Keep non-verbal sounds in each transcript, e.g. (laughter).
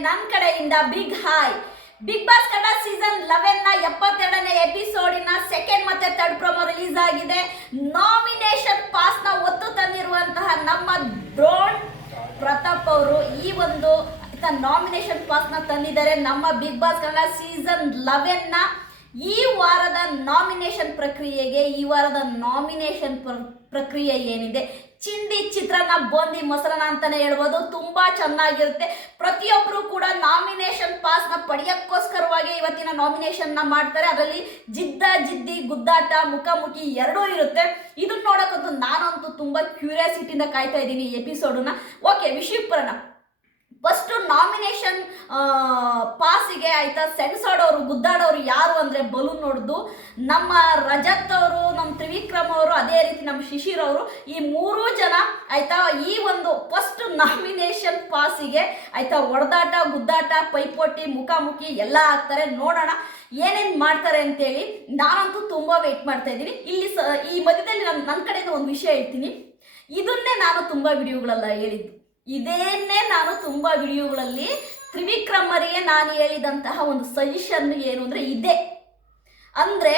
ನನ್ನ ಕಡೆಯಿಂದ big hi. Bigg Boss Kannada season ಲೆವೆನ್ನ ಎಪ್ಪತ್ತೆರಡನೇ ಎಪಿಸೋಡಿನ ಸೆಕೆಂಡ್ ಮತ್ತೆ ಥರ್ಡ್ ಪ್ರೊಮೋ ರಿಲೀಸ್ ಆಗಿದೆ ನಾಮಿನೇಷನ್ ಪಾಸ್ನ ಒತ್ತು ತಂದಿರುವಂತಹ ನಮ್ಮ ಡ್ರೋನ್ ಪ್ರತಾಪ್ ಅವರು ಈ ಒಂದು ನಾಮಿನೇಷನ್ ಪಾಸ್ನ ತಂದಿದ್ದಾರೆ ನಮ್ಮ ಬಿಗ್ ಬಾಸ್ ಕನ್ನಡ ಸೀಸನ್ ಲೆವೆನ್ನ ಈ ವಾರದ ನಾಮಿನೇಷನ್ ಪ್ರಕ್ರಿಯೆಗೆ ಈ ವಾರದ ನಾಮಿನೇಷನ್ ಪ್ರಕ್ರಿಯೆ ಏನಿದೆ? ಚಿಂದಿ ಚಿತ್ರಾನ್ನ ಬೋಂದಿ ಮೊಸರನ್ನ ಅಂತಾನೆ ಹೇಳ್ಬೋದು. ತುಂಬಾ ಚೆನ್ನಾಗಿರುತ್ತೆ. ಪ್ರತಿಯೊಬ್ಬರು ಕೂಡ ನಾಮಿನೇಷನ್ ಪಾಸ್ನ ಪಡೆಯಕ್ಕೋಸ್ಕರವಾಗಿ ಇವತ್ತಿನ ನಾಮಿನೇಷನ್ನ ಮಾಡ್ತಾರೆ. ಅದರಲ್ಲಿ ಜಿದ್ದ, ಜಿದ್ದಿ, ಗುದ್ದಾಟ, ಮುಖಾಮುಖಿ ಎರಡೂ ಇರುತ್ತೆ. ಇದನ್ನ ನೋಡಕ್ಕಂತೂ ನಾನಂತೂ ತುಂಬಾ ಕ್ಯೂರಿಯಾಸಿಟಿಯಿಂದ ಕಾಯ್ತಾ ಇದ್ದೀನಿ ಎಪಿಸೋಡ್ ಎಪಿಸೋಡನ್ನ ಓಕೆ ಬರೋಣ ಫಸ್ಟ್ ನಾಮಿನೇಷನ್ ಪಾಸಿಗೆ ಆಯ್ತಾ ಸೆಣಸಾಡೋರು, ಗುದ್ದಾಡೋರು ಯಾರು ಅಂದರೆ ಬಲೂನ್ ನೋಡ್ದು. ನಮ್ಮ ರಜತ್ ಅವರು, ನಮ್ಮ ತ್ರಿವಿಕ್ರಮ್ ಅವರು, ಅದೇ ರೀತಿ ನಮ್ಮ ಶಿಶಿರ್ ಅವರು, ಈ ಮೂರೂ ಜನ ಆಯ್ತಾ ಈ ಒಂದು ಫಸ್ಟ್ ನಾಮಿನೇಷನ್ ಪಾಸಿಗೆ ಆಯ್ತಾ ಹೊಡೆದಾಟ ಗುದ್ದಾಟ, ಪೈಪೋಟಿ, ಮುಖಾಮುಖಿ ಎಲ್ಲ ಆಗ್ತಾರೆ. ನೋಡೋಣ ಏನೇನು ಮಾಡ್ತಾರೆ ಅಂತೇಳಿ ನಾನಂತೂ ತುಂಬ ವೆಯ್ಟ್ ಮಾಡ್ತಾ ಇದ್ದೀನಿ. ಇಲ್ಲಿ ಸ, ಈ ಮಧ್ಯದಲ್ಲಿ ನನ್ನ ನನ್ನ ಕಡೆಯಿಂದ ಒಂದು ವಿಷಯ ಹೇಳ್ತೀನಿ. ಇದನ್ನೇ ನಾನು ತುಂಬ ವಿಡಿಯೋಗಳೆಲ್ಲ ಹೇಳಿದ್ದು. ಇದೇನೇ ನಾನು ತುಂಬ ವಿಡಿಯೋಗಳಲ್ಲಿ ತ್ರಿವಿಕ್ರಮರಿಗೆ ನಾನು ಹೇಳಿದಂತಹ ಒಂದು ಸಜೆಷನ್ ಏನು ಅಂದರೆ ಇದೆ. ಅಂದರೆ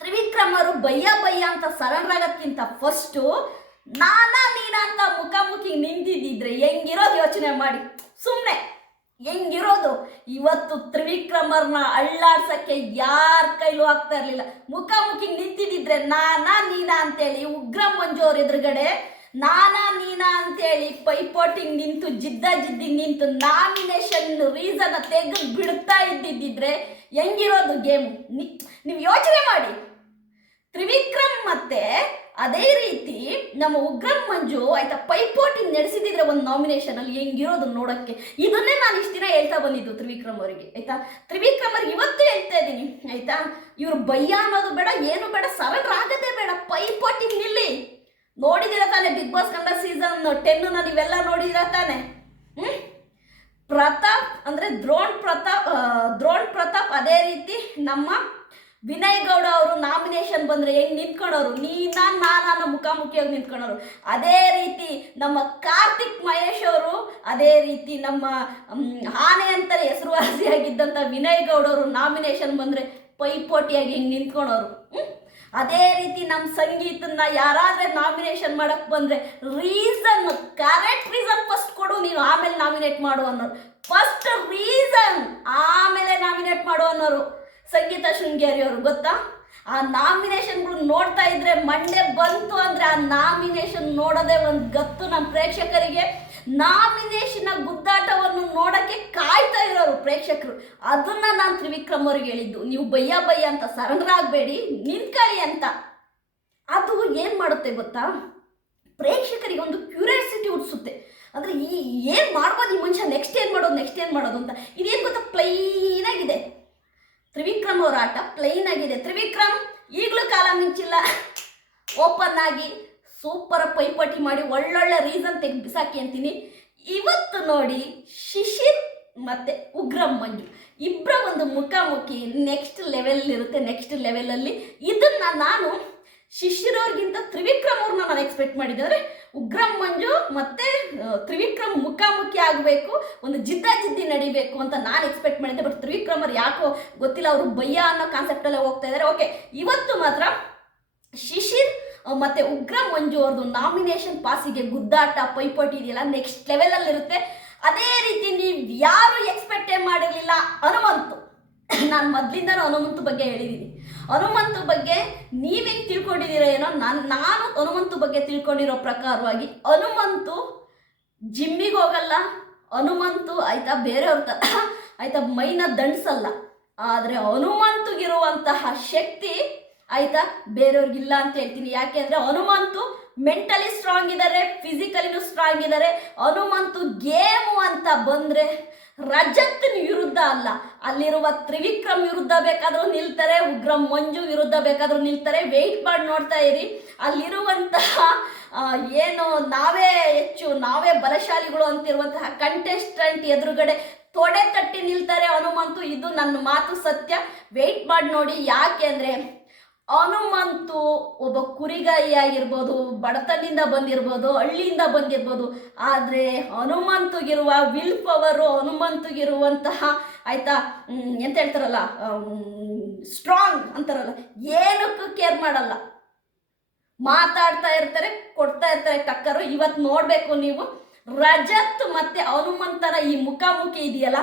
ತ್ರಿವಿಕ್ರಮರು ಬಯ್ಯ ಬಯ್ಯ ಅಂತ ಸರಣರಾಗಕ್ಕಿಂತ ಫಸ್ಟ್ ನಾನಾ ನೀನ ಅಂತ ಮುಖಾಮುಖಿ ನಿಂತಿದ್ದಿದ್ರೆ ಹೆಂಗಿರೋದು ಯೋಚನೆ ಮಾಡಿ. ಸುಮ್ಮನೆ ಹೆಂಗಿರೋದು? ಇವತ್ತು ತ್ರಿವಿಕ್ರಮರ್ನ ಅಳ್ಳಾಡ್ಸಕ್ಕೆ ಯಾರ ಕೈಲೂ ಆಗ್ತಾ ಇರಲಿಲ್ಲ. ಮುಖಾಮುಖಿ ನಿಂತಿದ್ದಿದ್ರೆ ನಾನಾ ನೀನಾ ಅಂತೇಳಿ ಉಗ್ರ ಮಂಜು ಅವ್ರ ಎದುರುಗಡೆ ನಾನಾ ನೀನಾ ಅಂತೇಳಿ ಪೈಪೋಟಿಂಗ್ ನಿಂತು ಜಿದ್ದ ಜಿದ್ದಿ ನಿಂತು ನಾಮಿನೇಷನ್ ರೀಸನ್ ತೆಗೆದು ಬಿಡ್ತಾ ಇದ್ದಿದ್ದಿದ್ರೆ ಹೆಂಗಿರೋದು ಗೇಮ್? ನೀವು ಯೋಚನೆ ಮಾಡಿ. ತ್ರಿವಿಕ್ರಮ್ ಮತ್ತೆ ಅದೇ ರೀತಿ ನಮ್ಮ ಉಗ್ರಂ ಮಂಜು ಆಯ್ತಾ ಪೈಪೋಟಿ ನಡೆಸಿದಿದ್ರೆ ಒಂದು ನಾಮಿನೇಷನ್ ಅಲ್ಲಿ ಹೆಂಗಿರೋದು ನೋಡಕ್ಕೆ? ಇದನ್ನೇ ನಾನು ಇಷ್ಟು ದಿನ ಹೇಳ್ತಾ ಬಂದಿದ್ದು ತ್ರಿವಿಕ್ರಮ್ ಅವರಿಗೆ, ಆಯ್ತಾ? ತ್ರಿವಿಕ್ರಮ್ ಅವ್ರಿಗೆ ಇವತ್ತು ಹೇಳ್ತಾ ಇದ್ದೀನಿ, ಆಯ್ತಾ? ಇವ್ರು ಬಯ್ಯ ಅನ್ನೋದು ಬೇಡ, ಏನು ಬೇಡ ಸರಳ ಆಗದೆ ಬೇಡ ಪೈಪೋಟಿ ನಿಲ್ಲಿ. ನೋಡಿದಿರ ತಾನೆ Bigg Boss Kannada season ten ನೀವೆಲ್ಲ ನೋಡಿದಿರ ತಾನೆ? ಹ್ಮ್? ಪ್ರತಾಪ್ ಅಂದ್ರೆ ದ್ರೋಣ್ ಪ್ರತಾಪ್ ದ್ರೋಣ್ ಪ್ರತಾಪ್ ಅದೇ ರೀತಿ ನಮ್ಮ ವಿನಯ್ ಗೌಡ ಅವರು ನಾಮಿನೇಷನ್ ಬಂದ್ರೆ ಹೆಂಗ್ ನಿಂತ್ಕೊಂಡವ್ರು? ನೀನ, ನಾನು ಮುಖಾಮುಖಿಯಾಗಿ ನಿಂತ್ಕೊಂಡವ್ರು. ಅದೇ ರೀತಿ ನಮ್ಮ ಕಾರ್ತಿಕ್ ಮಹೇಶ್ ಅವರು, ಅದೇ ರೀತಿ ನಮ್ಮ ಆನೆ ಅಂತಲೇ ಹೆಸರುವಾಸಿಯಾಗಿದ್ದಂಥ ವಿನಯ್ ಗೌಡ ಅವರು ನಾಮಿನೇಷನ್ ಬಂದ್ರೆ ಪೈಪೋಟಿಯಾಗಿ ಹೆಂಗ್ ಹ್ಮ್? ಅದೇ ರೀತಿ ನಮ್ಮ ಸಂಗೀತನ ಯಾರಾದ್ರೆ ನಾಮಿನೇಷನ್ ಮಾಡಕ್ ಬಂದ್ರೆ ರೀಸನ್ ಕರೆಕ್ಟ್ ರೀಸನ್ ಫಸ್ಟ್ ಕೊಡು, ನೀನು ಆಮೇಲೆ ನಾಮಿನೇಟ್ ಮಾಡು ಅನ್ನೋರು. ಫಸ್ಟ್ ರೀಸನ್ ಆಮೇಲೆ ನಾಮಿನೇಟ್ ಮಾಡು ಅನ್ನೋರು. ಸಂಗೀತ ಶೃಂಗೇರಿ ಅವರು ಗೊತ್ತಾ? ಆ ನಾಮಿನೇಷನ್ಗಳು ನೋಡ್ತಾ ಇದ್ರೆ ಮಂಡೆ ಬಂತು ಅಂದ್ರೆ ಆ ನಾಮಿನೇಷನ್ ನೋಡೋದೇ ಒಂದು ಗತ್ತು ನಮ್ಮ ಪ್ರೇಕ್ಷಕರಿಗೆ. ನಾಮಿನೇಷನ್ ಗುದ್ದಾಟವನ್ನು ನೋಡಕ್ಕೆ ಕಾಯ್ತಾ ಇರೋರು ಪ್ರೇಕ್ಷಕರು. ಅದನ್ನ ನಾನು ತ್ರಿವಿಕ್ರಮ್ ಅವ್ರಿಗೆ ಹೇಳಿದ್ದು. ನೀವು ಬಯ್ಯ ಬಯ್ಯ ಅಂತ ಸರಣರಾಗಬೇಡಿ ನಿಂತ್ಕೊಳ್ಳಿ ಅಂತ. ಅದು ಏನು ಮಾಡುತ್ತೆ ಗೊತ್ತಾ? ಪ್ರೇಕ್ಷಕರಿಗೆ ಒಂದು ಕ್ಯೂರಿಯಾಸಿಟಿ ಹುಟ್ಟಿಸುತ್ತೆ. ಅಂದರೆ ಈ ಏನು ಮಾಡ್ಬೋದು ಈ ಮನುಷ್ಯ ನೆಕ್ಸ್ಟ್ ಏನು ಮಾಡೋದು ನೆಕ್ಸ್ಟ್ ಏನು ಮಾಡೋದು ಅಂತ. ಇದೇನು ಗೊತ್ತಾ? ಪ್ಲೈನ್ ಆಗಿದೆ. ತ್ರಿವಿಕ್ರಮ್ ಅವರ ಆಟ ಪ್ಲೈನ್ ಆಗಿದೆ. ತ್ರಿವಿಕ್ರಮ್, ಈಗಲೂ ಕಾಲ ಮಿಂಚಿಲ್ಲ. ಓಪನ್ ಆಗಿ ಸೂಪರ್ ಪೈಪೋಟಿ ಮಾಡಿ ಒಳ್ಳೊಳ್ಳೆ ರೀಸನ್ ತೆಗೆದು ಬಿಸಾಕಿ ಅಂತೀನಿ. ಇವತ್ತು ನೋಡಿ ಶಿಶಿರ್ ಮತ್ತೆ ಉಗ್ರ ಮಂಜು. ಇಬ್ಬರ ಒಂದು ಮುಖಾಮುಖಿ ನೆಕ್ಸ್ಟ್ ಲೆವೆಲ್ ಇರುತ್ತೆ ನೆಕ್ಸ್ಟ್ ಲೆವೆಲಲ್ಲಿ ಇದನ್ನ ನಾನು ಶಿಶಿರ್ ಅವ್ರಿಗಿಂತ ತ್ರಿವಿಕ್ರಮ್ ಅವ್ರನ್ನ ನಾನು ಎಕ್ಸ್ಪೆಕ್ಟ್ ಮಾಡಿದ್ದೆ. ಅಂದರೆ ಉಗ್ರಂ ಮಂಜು ಮತ್ತೆ ತ್ರಿವಿಕ್ರಮ್ ಮುಖಾಮುಖಿ ಆಗಬೇಕು, ಒಂದು ಜಿದ್ದ ಜಿದ್ದಿ ನಡಿಬೇಕು ಅಂತ ನಾನು ಎಕ್ಸ್ಪೆಕ್ಟ್ ಮಾಡಿದ್ದೆ. ಬಟ್ ತ್ರಿವಿಕ್ರಮರ್ ಯಾಕೋ ಗೊತ್ತಿಲ್ಲ, ಅವರು ಭಯ ಅನ್ನೋ ಕಾನ್ಸೆಪ್ಟಲ್ಲೇ ಹೋಗ್ತಾ ಇದ್ದಾರೆ ಓಕೆ ಇವತ್ತು ಮಾತ್ರ ಮತ್ತೆ ಉಗ್ರ ಮಂಜು ಅವ್ರದ್ದು ನಾಮಿನೇಷನ್ ಪಾಸಿಗೆ ಗುದ್ದಾಟ, ಪೈಪೋಟಿ ಇದೆಯಲ್ಲ ನೆಕ್ಸ್ಟ್ ಲೆವೆಲಲ್ಲಿ ಇರುತ್ತೆ. ಅದೇ ರೀತಿ ನೀವು ಯಾರು ಎಕ್ಸ್ಪೆಕ್ಟೇ ಮಾಡಿರಲಿಲ್ಲ, ಹನುಮಂತು. (coughs) ನಾನು ಮೊದಲಿಂದನೂ ಹನುಮಂತು ಬಗ್ಗೆ ಹೇಳಿದ್ದೀನಿ ಹನುಮಂತು ಬಗ್ಗೆ ನೀವೇನು ತಿಳ್ಕೊಂಡಿದ್ದೀರ ಏನೋ, ನಾನು ನಾನು ಹನುಮಂತು ಬಗ್ಗೆ ತಿಳ್ಕೊಂಡಿರೋ ಪ್ರಕಾರವಾಗಿ ಹನುಮಂತು ಜಿಮ್ಮಿಗೆ ಹೋಗಲ್ಲ, ಹನುಮಂತು ಆಯ್ತಾ ಬೇರೆಯವ್ರ ಥರ (coughs) ಆಯ್ತಾ ಮೈನ ದಂಡಿಸಲ್ಲ. ಆದರೆ ಹನುಮಂತಗಿರುವಂತಹ ಶಕ್ತಿ ಆಯ್ತಾ? ಬೇರೆಯವ್ರಿಗಿಲ್ಲ ಅಂತ ಹೇಳ್ತೀನಿ. ಯಾಕೆ ಅಂದರೆ ಹನುಮಂತು ಮೆಂಟಲಿ ಸ್ಟ್ರಾಂಗ್ ಇದ್ದಾರೆ ಫಿಸಿಕಲಿನೂ ಸ್ಟ್ರಾಂಗ್ ಇದ್ದಾರೆ ಹನುಮಂತು ಗೇಮು ಅಂತ ಬಂದರೆ ರಜತ್ನ ವಿರುದ್ಧ ಅಲ್ಲ. ಅಲ್ಲಿರುವ ತ್ರಿವಿಕ್ರಮ್ ವಿರುದ್ಧ ಬೇಕಾದರೂ ನಿಲ್ತಾರೆ, ಉಗ್ರ ಮಂಜು ವಿರುದ್ಧ ಬೇಕಾದರೂ ನಿಲ್ತಾರೆ. ವೆಯ್ಟ್ ಮಾಡಿ ನೋಡ್ತಾ ಇರಿ. ಅಲ್ಲಿರುವಂತಹ ಏನು ನಾವೇ ಹೆಚ್ಚು, ನಾವೇ ಬಲಶಾಲಿಗಳು ಅಂತಿರುವಂತಹ ಕಂಟೆಸ್ಟೆಂಟ್ ಎದುರುಗಡೆ ತೊಡೆ ತಟ್ಟಿ ನಿಲ್ತಾರೆ ಹನುಮಂತು. ಇದು ನನ್ನ ಮಾತು ಸತ್ಯ. ವೆಯ್ಟ್ ಮಾಡಿ ನೋಡಿ ಯಾಕೆ ಅಂದರೆ ಹನುಮಂತು ಒಬ್ಬ ಕುರಿಗಾಯಿ ಆಗಿರ್ಬೋದು ಬಡತನದಿಂದ ಬಂದಿರ್ಬೋದು, ಹಳ್ಳಿಯಿಂದ ಬಂದಿರ್ಬೋದು, ಆದರೆ ಹನುಮಂತಗಿರುವ ವಿಲ್ ಪವರು, ಹನುಮಂತಗಿರುವಂತಹ ಆಯ್ತಾ ಎಂತ ಹೇಳ್ತಾರಲ್ಲ ಸ್ಟ್ರಾಂಗ್ ಅಂತಾರಲ್ಲ, ಏನಕ್ಕೂ ಕೇರ್ ಮಾಡಲ್ಲ. ಮಾತಾಡ್ತಾ ಇರ್ತಾರೆ, ಕೊಡ್ತಾ ಇರ್ತಾರೆ ಕಕ್ಕರು ಇವತ್ತು ನೋಡಬೇಕು ನೀವು. ರಜತ್ ಮತ್ತೆ ಹನುಮಂತರ ಈ ಮುಖಾಮುಖಿ ಇದೆಯಲ್ಲ,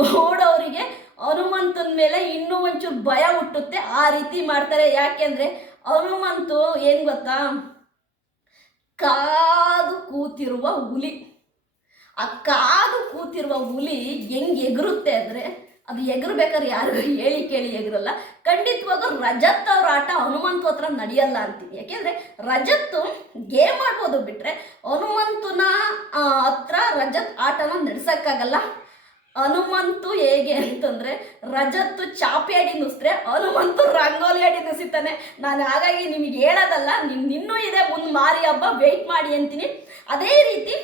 ನೋಡೋರಿಗೆ ಹನುಮಂತನ ಮೇಲೆ ಇನ್ನೂ ಒಂಚೂರು ಭಯ ಹುಟ್ಟುತ್ತೆ, ಆ ರೀತಿ ಮಾಡ್ತಾರೆ. ಯಾಕೆಂದ್ರೆ ಹನುಮಂತು ಏನ್ ಗೊತ್ತಾ? ಕಾದು ಕೂತಿರುವ ಹುಲಿ. ಆ ಕಾದು ಕೂತಿರುವ ಹುಲಿ ಹೆಂಗ್ ಎಗರುತ್ತೆ ಅಂದ್ರೆ, ಅದು ಎಗರ್ಬೇಕಾದ್ರೆ ಯಾರು ಹೇಳಿ ಕೇಳಿ ಎಗರಲ್ಲ. ಖಂಡಿತವಾಗ ರಜತ್ ಅವ್ರ ಆಟ ಹನುಮಂತು ಹತ್ರ ನಡೆಯಲ್ಲ ಅಂತೀನಿ. ಯಾಕೆಂದ್ರೆ ರಜತ್ತು ಗೇಮ್ ಆಡ್ಬೋದು ಬಿಟ್ರೆ, ಹನುಮಂತನ ಹತ್ರ ರಜತ್ ಆಟನ ನಡೆಸಕ್ಕಾಗಲ್ಲ. ಹನುಮಂತು ಹೇಗೆ ಅಂತಂದ್ರೆ ರಜತ್ತು ಚಾಪಿ ಅಡಿ ನುಸಿದ್ರೆ ಹನುಮಂತು ರಂಗೋಲಿ ಅಡಿ ನುಸಿತಾನೆ. ನಾನು ಹಾಗಾಗಿ ನಿಮಗೆ ಹೇಳೋದಲ್ಲ ನಿಮ್ ಇದೆ, ಮುಂದೆ ಮಾರಿ ಹಬ್ಬ ವೆಯ್ಟ್ ಮಾಡಿ ಅಂತೀನಿ. ಅದೇ ರೀತಿ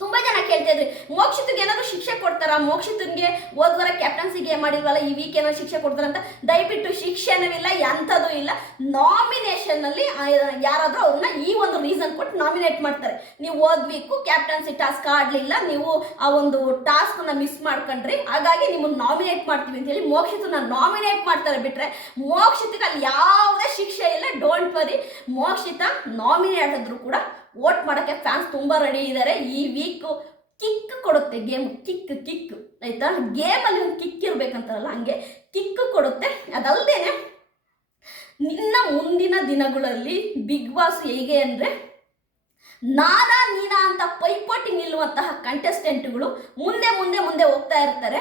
ತುಂಬಾ ಜನ ಕೇಳ್ತಾ ಇದ್ರಿ, ಮೋಕ್ಷಿತ್ಗೆ ಏನಾದ್ರು ಶಿಕ್ಷೆ ಕೊಡ್ತಾರ? ಮೋಕ್ಷಿತ್ಗೆ ಹೋದ್ವಾರ ಕ್ಯಾಪ್ಟನ್ಸಿಗೆ ಏನ್ ಈ ವೀಕ್ ಏನಾದ್ರು ಶಿಕ್ಷೆ ಕೊಡ್ತಾರ ಅಂತ? ದಯವಿಟ್ಟು ಶಿಕ್ಷೆನೂ ಇಲ್ಲ ಎಂಥದ್ದು ಇಲ್ಲ. ನಾಮಿನೇಷನ್ ಅಲ್ಲಿ ಯಾರಾದ್ರೂ ಅವ್ರನ್ನ ಈ ಒಂದು ರೀಸನ್ ಕೊಟ್ಟು ನಾಮಿನೇಟ್ ಮಾಡ್ತಾರೆ. ನೀವು ಓದ್ಬೇಕು ಕ್ಯಾಪ್ಟನ್ಸಿ ಟಾಸ್ಕ್ ಆಡ್ಲಿಲ್ಲ ನೀವು ಆ ಒಂದು ಟಾಸ್ಕ್ನ ಮಿಸ್ ಮಾಡ್ಕೊಂಡ್ರಿ, ಹಾಗಾಗಿ ನಿಮ್ಮನ್ನ ನಾಮಿನೇಟ್ ಮಾಡ್ತೀವಿ ಅಂತ ಹೇಳಿ ಮೋಕ್ಷಿತನ ನಾಮಿನೇಟ್ ಮಾಡ್ತಾರೆ ಬಿಟ್ರೆ ಮೋಕ್ಷಿತಕ್ಕೆ ಅಲ್ಲಿ ಯಾವುದೇ ಶಿಕ್ಷೆ ಇಲ್ಲ ಡೋಂಟ್ ವರಿ ಮೋಕ್ಷಿತ ನಾಮಿನೇಟ್ ಆದ್ರೂ ಕೂಡ ವೋಟ್ ಮಾಡೋಕ್ಕೆ ಫ್ಯಾನ್ಸ್ ತುಂಬ ರೆಡಿ ಇದ್ದಾರೆ ಈ ವೀಕ್ ಕಿಕ್ ಕೊಡುತ್ತೆ ಗೇಮ್ ಕಿಕ್ ಕಿಕ್ ಆಯ್ತಾ? ಗೇಮಲ್ಲಿ ಒಂದು ಕಿಕ್ ಇರ್ಬೇಕಂತಾರಲ್ಲ, ಹಂಗೆ ಕಿಕ್ ಕೊಡುತ್ತೆ. ಅದಲ್ಲದೇನೆ ನಿನ್ನ ಮುಂದಿನ ದಿನಗಳಲ್ಲಿ ಬಿಗ್ ಬಾಸ್ ಹೇಗೆ ಅಂದರೆ ನಾನಾ ನೀನಾ ಅಂತ ಪೈಪೋಟಿ ನಿಲ್ಲುವಂತಹ ಕಂಟೆಸ್ಟೆಂಟ್ಗಳು ಮುಂದೆ ಮುಂದೆ ಮುಂದೆ ಹೋಗ್ತಾ ಇರ್ತಾರೆ.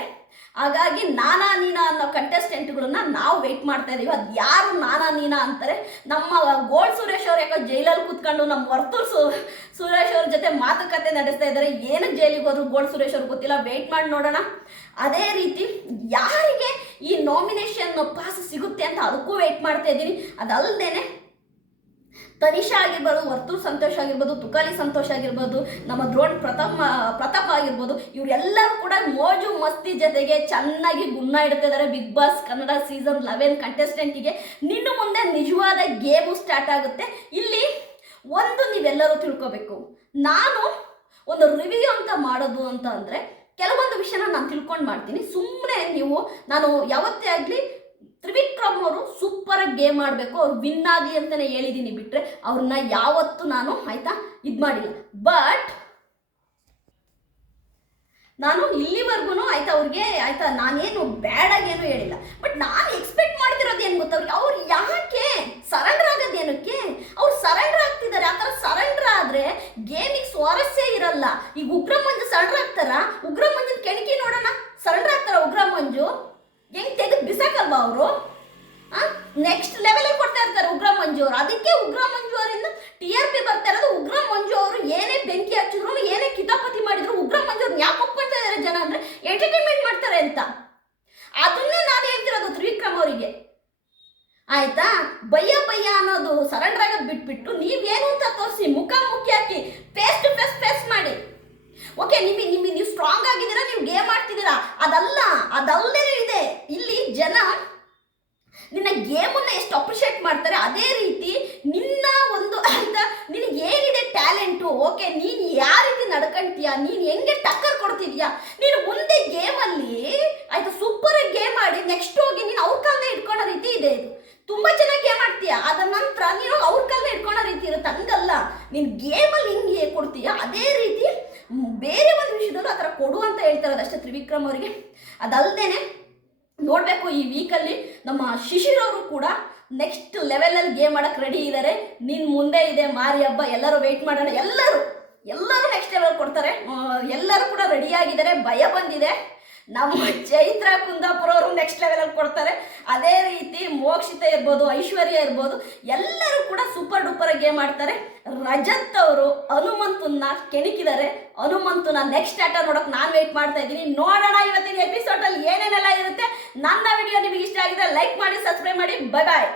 ಹಾಗಾಗಿ ನಾನಾ ನೀನಾ ಅನ್ನೋ ಕಂಟೆಸ್ಟೆಂಟ್ಗಳನ್ನ ನಾವು ವೆಯ್ಟ್ ಮಾಡ್ತಾ ಇದ್ದೀವಿ ಅದು ಯಾರು ನಾನಾ ನೀನಾ ಅಂತಾರೆ? ನಮ್ಮ ಗೋಲ್ಡ್ ಸುರೇಶ್ ಅವ್ರು ಯಾಕೋ ಜೈಲಲ್ಲಿ ಕೂತ್ಕೊಂಡು ನಮ್ಮ ವರ್ತೂರ್ ಸು, ಸುರೇಶ್ ಅವ್ರ ಜೊತೆ ಮಾತುಕತೆ ನಡೆಸ್ತಾ ಇದ್ದಾರೆ ಏನು ಜೈಲಿಗೆ ಹೋದ್ರು ಗೋಲ್ಡ್ ಸುರೇಶ್ ಅವ್ರಿಗೆ ಗೊತ್ತಿಲ್ಲ. ವೆಯ್ಟ್ ಮಾಡಿ ನೋಡೋಣ. ಅದೇ ರೀತಿ ಯಾರಿಗೆ ಈ ನಾಮಿನೇಷನ್ ಪಾಸ್ ಸಿಗುತ್ತೆ ಅಂತ ಅದಕ್ಕೂ ವೆಯ್ಟ್ ಮಾಡ್ತಾ ಇದ್ದೀನಿ ಅದಲ್ಲದೇನೆ ತನಿಷಾ ಆಗಿರ್ಬೋದು, ವರ್ತೂರ್ ಸಂತೋಷ ಆಗಿರ್ಬೋದು, ತುಕಾಲಿ ಸಂತೋಷ ಆಗಿರ್ಬೋದು, ನಮ್ಮ ದ್ರೋಣ್ ಪ್ರಥಮ, ಪ್ರತಾಪ್ ಆಗಿರ್ಬೋದು, ಇವರೆಲ್ಲರೂ ಕೂಡ ಮೋಜು ಮಸ್ತಿ ಜೊತೆಗೆ ಚೆನ್ನಾಗಿ ಗುಣ ಇಡ್ತಿದ್ದಾರೆ Bigg Boss Kannada season eleven ಕಂಟೆಸ್ಟೆಂಟಿಗೆ ನಿನ್ನ ಮುಂದೆ ನಿಜವಾದ ಗೇಮು ಸ್ಟಾರ್ಟ್ ಆಗುತ್ತೆ. ಇಲ್ಲಿ ಒಂದು ನೀವೆಲ್ಲರೂ ತಿಳ್ಕೋಬೇಕು. ನಾನು ಒಂದು ರಿವ್ಯೂ ಅಂತ ಮಾಡೋದು ಅಂತ ಅಂದರೆ, ಕೆಲವೊಂದು ವಿಷಯನ ನಾನು ತಿಳ್ಕೊಂಡು ಮಾಡ್ತೀನಿ. ಸುಮ್ಮನೆ ನೀವು, ನಾನು ಯಾವತ್ತೇ ಆಗಲಿ ತ್ರಿವಿಕ್ರಮ್ ಅವರು ಸೂಪರ್ ಆಗಿ ಗೇಮ್ ಆಡಬೇಕು, ಅವ್ರು ವಿನ್ ಆಗಲಿ ಅಂತಲೇ ಹೇಳಿದ್ದೀನಿ ಬಿಟ್ಟರೆ ಅವ್ರನ್ನ ಯಾವತ್ತೂ ನಾನು ಆಯ್ತಾ ಇದು ಮಾಡಿಲ್ಲ. ಬಟ್ ನಾನು ಇಲ್ಲಿವರೆಗೂ ಆಯ್ತಾ ಅವ್ರಿಗೆ, ಆಯ್ತಾ ನಾನೇನು ಬ್ಯಾಡಾಗೇನು ಹೇಳಿಲ್ಲ. ಬಟ್ ನಾನು ಎಕ್ಸ್ಪೆಕ್ಟ್ ಮಾಡ್ತಿರೋದು ಏನು ಗೊತ್ತಾ ಅವ್ರಿಗೆ ಅವ್ರು ಯಾಕೆ ಸರೆಂಡರ್ ಆಗೋದು ಏನಕ್ಕೆ ಅವ್ರು ಸರೆಂಡರ್ ಆಗ್ತಿದ್ದಾರೆ ಆ ಥರ ಸರೆಂಡರ್ ಆದರೆ ಗೇಮಿಗೆ ಸ್ವಾರಸ್ಯ ಇರಲ್ಲ ಈಗ ಉಗ್ರ ಮಂಜು ಸರೆಂಡರ್ ಆಗ್ತಾರ ಉಗ್ರ ಮಂಜುನ ಕೆಣಕಿ ನೋಡೋಣ ಸರೆಂಡರ್ ಆಗ್ತಾರ ಉಗ್ರ ಮಂಜು ಹೆಂಗ್ ತೆಗೆದು ಬಿಸಾಕಲ್ವಾ ಅವರು ನೆಕ್ಸ್ಟ್ ಲೆವೆಲ್ ಕೊಡ್ತಾ ಇರ್ತಾರೆ ಉಗ್ರ ಮಂಜು ಅವರು ಅದಕ್ಕೆ ಉಗ್ರ ಮಂಜು ಅವರಿಂದ ಟಿ ಆರ್ ಪಿ ಬರ್ತಾ ಇರೋದು. ಉಗ್ರ ಮಂಜು ಅವರು ಏನೇ ಬೆಂಕಿ ಹಚ್ಚಿದ್ರು ಏನೇ ಕಿತಾಪತಿ ಮಾಡಿದ್ರು ಉಗ್ರ ಮಂಜು ಅವ್ರನ್ನ ಯಾಕೆ ಒಪ್ಕೊಳ್ತಾ ಇದ್ದಾರೆ ಜನ ಅಂದ್ರೆ ಎಂಟರ್ಟೈನ್ಮೆಂಟ್ ಮಾಡ್ತಾರೆ ಅಂತ. ಅದನ್ನೇ ನಾನು ಹೇಳ್ತಿರೋದು ತ್ರಿವಿಕ್ರಮ್ ಅವರಿಗೆ. ಆಯ್ತಾ? ಬಯ್ಯ ಬಯ್ಯ ಅನ್ನೋದು ಸರೆಂಡರ್ ಆಗೋದು ಬಿಟ್ಬಿಟ್ಟು ನೀವೇನು ಅಂತ ತೋರಿಸಿ ಮುಖಾಮುಖಿ ಹಾಕಿ ಫೇಸ್ ಟು ಫೇಸ್ ಫೇಸ್ ಮಾಡಿ ಓಕೆ ನಿಮಗೆ ನಿಮಗೆ ನೀವು ಸ್ಟ್ರಾಂಗ್ ಆಗಿದ್ದೀರಾ ನೀವು ಗೇಮ್ ಆಡ್ತಿದ್ದೀರಾ ಅದಲ್ಲ ಅದಲ್ಲದೆ ಇದೆ ಇಲ್ಲಿ ಜನ ನಿನ್ನ ಗೇಮನ್ನ ಎಷ್ಟು ಅಪ್ರಿಷಿಯೇಟ್ ಮಾಡ್ತಾರೆ ಅದೇ ರೀತಿ ನಿನ್ನ ಒಂದು ಆಯ್ತಾ ನಿನಗೆ ಏನಿದೆ ಟ್ಯಾಲೆಂಟು ಓಕೆ ನೀನು ಯಾವ ರೀತಿ ನಡ್ಕೊಂತೀಯ ನೀನು ಹೆಂಗೆ ಟಕ್ಕರ್ ಕೊಡ್ತಿದ್ಯಾ? ನೀನು ಮುಂದೆ ಗೇಮಲ್ಲಿ ಆಯ್ತಾ ಸೂಪರ್ ಗೇಮ್ ಆಡಿ ನೆಕ್ಸ್ಟ್ ಹೋಗಿ ನೀನು ಅವ್ರ ಕಾಲನೇ ಇಟ್ಕೊಳ್ಳೋ ರೀತಿ ಇದೆ ಇದು. ತುಂಬಾ ಚೆನ್ನಾಗಿ ಗೇಮ್ ಆಡ್ತೀಯ? ಅದರ ನಂತರ ನೀನು ಅವ್ರ ಕಾಲನೇ ಇಟ್ಕೊಳ್ಳೋ ರೀತಿ ಇರುತ್ತೆ. ಹಂಗಲ್ಲ. ನೀನು ಗೇಮಲ್ಲಿ ಹಿಂಗೆ ಕೊಡ್ತೀಯಾ? ಅದೇ ರೀತಿ ಬೇರೆ ಒಂದು ವಿಷಯದಲ್ಲೂ ಆ ಥರ ಕೊಡು ಅಂತ ಹೇಳ್ತಾರೆ ಅದಷ್ಟೇ ತ್ರಿವಿಕ್ರಮ್ ಅವರಿಗೆ. ಅದಲ್ಲದೇನೆ ನೋಡಬೇಕು ಈ ವೀಕಲ್ಲಿ ನಮ್ಮ ಶಿಶಿರ್ ಅವರು ಕೂಡ ನೆಕ್ಸ್ಟ್ ಲೆವೆಲಲ್ಲಿ ಗೇಮ್ ಆಡಕ್ಕೆ ರೆಡಿ ಇದ್ದಾರೆ ನಿನ್ನ ಮುಂದೆ ಇದೆ, ಮಾರಿ ಹಬ್ಬ, ಎಲ್ಲರೂ ವೆಯ್ಟ್ ಮಾಡೋಣ. ಎಲ್ಲರೂ ಎಲ್ಲರೂ ನೆಕ್ಸ್ಟ್ ಲೆವೆಲ್ ಕೊಡ್ತಾರೆ. ಎಲ್ಲರೂ ಕೂಡ ರೆಡಿಯಾಗಿದ್ದಾರೆ ಭಯ ಬಂದಿದೆ. ನಮ್ಮ ಚೈತ್ರ ಕುಂದಾಪುರ ಅವರು ನೆಕ್ಸ್ಟ್ ಲೆವೆಲಲ್ಲಿ ಕೊಡ್ತಾರೆ. ಅದೇ ರೀತಿ ಮೋಕ್ಷಿತ ಇರ್ಬೋದು, ಐಶ್ವರ್ಯ ಇರ್ಬೋದು, ಎಲ್ಲರೂ ಕೂಡ ಸೂಪರ್ ಡೂಪರ್ ಗೇಮ್ ಆಡ್ತಾರೆ. ರಜತ್ ಅವರು, ಹನುಮಂತನ್ನ ಕೆಣಕಿದ್ದಾರೆ. ಹನುಮಂತನ ನೆಕ್ಸ್ಟ್ ಆಟ ನೋಡೋಕೆ ನಾನು ವೆಯ್ಟ್ ಮಾಡ್ತಾ ಇದ್ದೀನಿ. ನೋಡೋಣ ಇವತ್ತಿನ ಎಪಿಸೋಡಲ್ಲಿ ಏನೇನೆಲ್ಲ ಇರುತ್ತೆ. ನನ್ನ ವಿಡಿಯೋ ನಿಮಗೆ ಇಷ್ಟ ಆಗಿದೆ ಲೈಕ್ ಮಾಡಿ ಸಬ್ಸ್ಕ್ರೈಬ್ ಮಾಡಿ. Bye bye